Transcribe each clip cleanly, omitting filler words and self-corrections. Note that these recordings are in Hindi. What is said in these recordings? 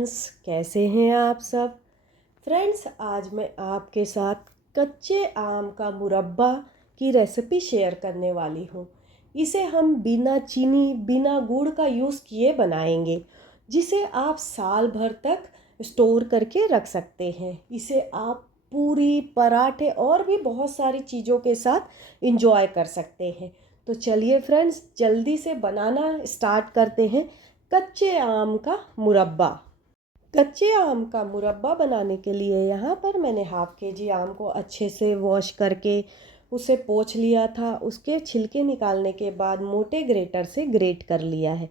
फ्रेंड्स, कैसे हैं आप सब। फ्रेंड्स, आज मैं आपके साथ कच्चे आम का मुरब्बा की रेसिपी शेयर करने वाली हूँ। इसे हम बिना चीनी बिना गुड़ का यूज़ किए बनाएंगे, जिसे आप साल भर तक स्टोर करके रख सकते हैं। इसे आप पूरी, पराठे और भी बहुत सारी चीज़ों के साथ इंजॉय कर सकते हैं। तो चलिए फ्रेंड्स, जल्दी से बनाना स्टार्ट करते हैं कच्चे आम का मुरब्बा। कच्चे आम का मुरब्बा बनाने के लिए यहाँ पर मैंने हाफ केजी आम को अच्छे से वॉश करके उसे पोंछ लिया था। उसके छिलके निकालने के बाद मोटे ग्रेटर से ग्रेट कर लिया है।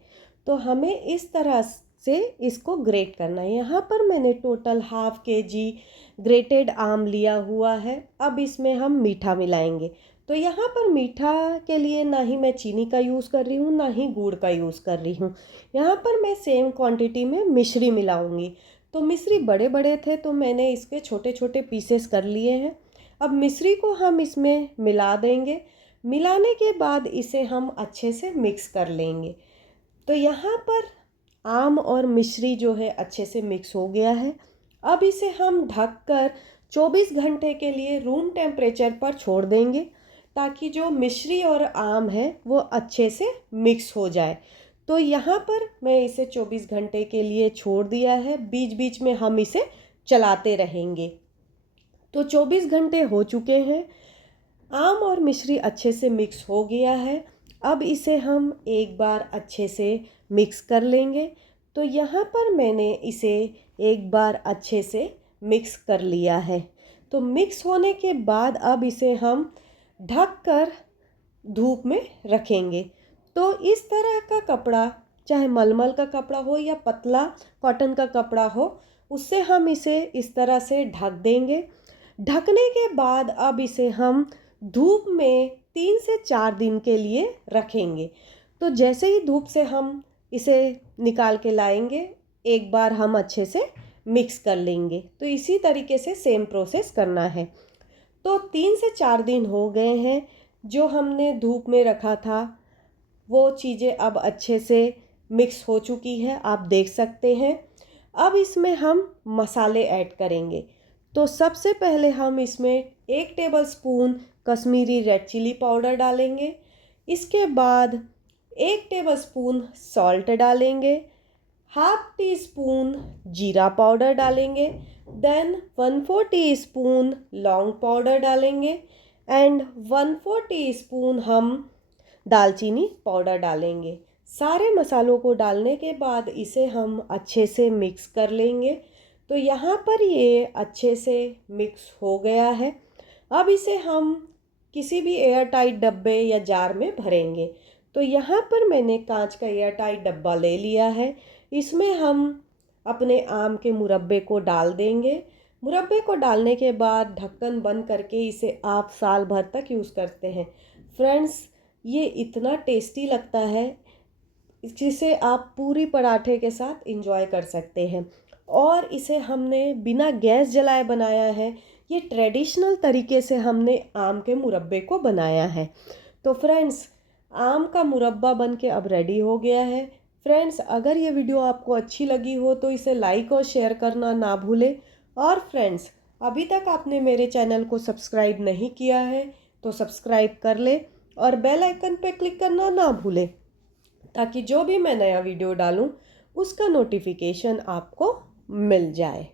तो हमें इस तरह से इसको ग्रेट करना है। यहाँ पर मैंने टोटल हाफ केजी ग्रेटेड आम लिया हुआ है। अब इसमें हम मीठा मिलाएंगे। तो यहाँ पर मीठा के लिए ना ही मैं चीनी का यूज़ कर रही हूँ, ना ही गुड़ का यूज़ कर रही हूँ। यहाँ पर मैं सेम क्वांटिटी में मिश्री मिलाऊंगी। तो मिश्री बड़े बड़े थे तो मैंने इसके छोटे छोटे पीसेस कर लिए हैं। अब मिश्री को हम इसमें मिला देंगे। मिलाने के बाद इसे हम अच्छे से मिक्स कर लेंगे। तो यहाँ पर आम और मिश्री जो है अच्छे से मिक्स हो गया है। अब इसे हम ढककर 24 घंटे के लिए रूम टेम्परेचर पर छोड़ देंगे, ताकि जो मिश्री और आम है वो अच्छे से मिक्स हो जाए। तो यहाँ पर मैं इसे 24 घंटे के लिए छोड़ दिया है। बीच बीच में हम इसे चलाते रहेंगे। तो 24 घंटे हो चुके हैं। आम और मिश्री अच्छे से मिक्स हो गया है। अब इसे हम एक बार अच्छे से मिक्स कर लेंगे। तो यहाँ पर मैंने इसे एक बार अच्छे से मिक्स कर लिया है। तो मिक्स होने के बाद अब इसे हम ढककर धूप में रखेंगे। तो इस तरह का कपड़ा, चाहे मलमल का कपड़ा हो या पतला कॉटन का कपड़ा हो, उससे हम इसे इस तरह से ढक देंगे। ढकने के बाद अब इसे हम धूप में 3 से 4 दिन के लिए रखेंगे। तो जैसे ही धूप से हम इसे निकाल के लाएंगे, एक बार हम अच्छे से मिक्स कर लेंगे। तो इसी तरीके से सेम प्रोसेस करना है। तो 3 से 4 दिन हो गए हैं। जो हमने धूप में रखा था वो चीज़ें अब अच्छे से मिक्स हो चुकी है, आप देख सकते हैं। अब इसमें हम मसाले ऐड करेंगे। तो सबसे पहले हम इसमें 1 tablespoon Kashmiri red chilli powder डालेंगे। इसके बाद 1 टेबलस्पून सॉल्ट डालेंगे। हाफ टी स्पून जीरा पाउडर डालेंगे। देन 1/4 टीस्पून लौंग पाउडर डालेंगे एंड 1/4 टीस्पून हम दालचीनी पाउडर डालेंगे। सारे मसालों को डालने के बाद इसे हम अच्छे से मिक्स कर लेंगे। तो यहाँ पर ये अच्छे से मिक्स हो गया है। अब इसे हम किसी भी एयर टाइट डब्बे या जार में भरेंगे। तो यहाँ पर मैंने कांच का एयर टाइट डब्बा ले लिया है। इसमें हम अपने आम के मुरब्बे को डाल देंगे। मुरब्बे को डालने के बाद ढक्कन बंद करके इसे आप साल भर तक यूज़ करते हैं। फ्रेंड्स, ये इतना टेस्टी लगता है, जिसे आप पूरी पराठे के साथ इंजॉय कर सकते हैं। और इसे हमने बिना गैस जलाए बनाया है। ये ट्रेडिशनल तरीके से हमने आम के मुरब्बे को बनाया है। तो फ्रेंड्स, आम का मुरब्बा बन के अब रेडी हो गया है। फ्रेंड्स, अगर ये वीडियो आपको अच्छी लगी हो तो इसे लाइक और शेयर करना ना भूलें। और फ्रेंड्स, अभी तक आपने मेरे चैनल को सब्सक्राइब नहीं किया है तो सब्सक्राइब कर ले और बेल आइकन पर क्लिक करना ना भूलें, ताकि जो भी मैं नया वीडियो डालूं उसका नोटिफिकेशन आपको मिल जाए।